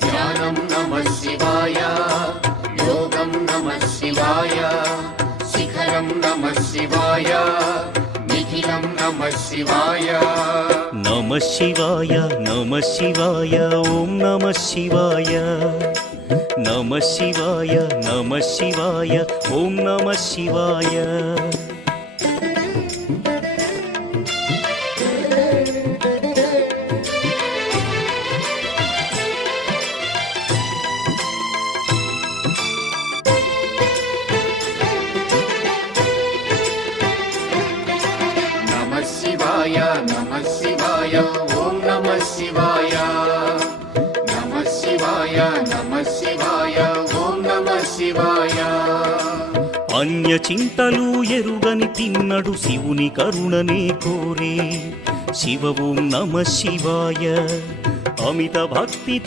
ధ్యానం నమః శివాయ, యోగం నమః శివాయ, శిఖరం నమః శివాయ, నిఖిలం నమః శివాయ. నమః శివాయ నమః శివాయ ఓం నమః శివాయ. నమః శివాయ నమః శివాయ ఓం నమః శివాయ. నమః శివాయ నమః శివాయ ఓం నమః శివాయ. నమః శివాయ నమః శివాయ ఓం నమః శివాయ. అన్య చింతలు ఎరుగని తిన్నడు శివుని కరుణనే కోరే. శివ ఓం నమః శివాయ. అమిత భక్తి